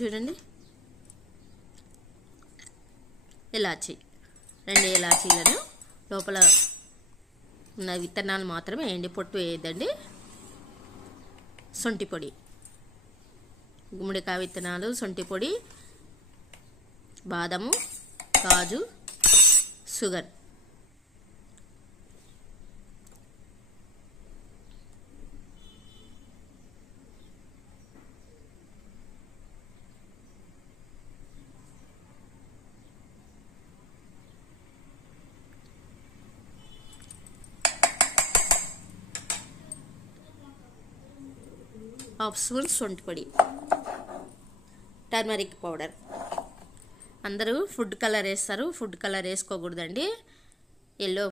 చూడండి, ఇలాచి 2 ఇలాచీలను లోపల ఉన్న విత్తనాలు మాత్రమే వేయండి, పొట్టు వేయద్దండి. సొంటి పొడి, గుమ్మడికాయ విత్తనాలు, సొంటి పొడి, బాదము, కాజు, షుగర్. హాఫ్ స్పూన్ సొంటి పొడి, టర్మరిక్ పౌడర్. అందరూ ఫుడ్ కలర్ వేస్తారు, ఫుడ్ కలర్ వేసుకోకూడదండి. ఎల్లో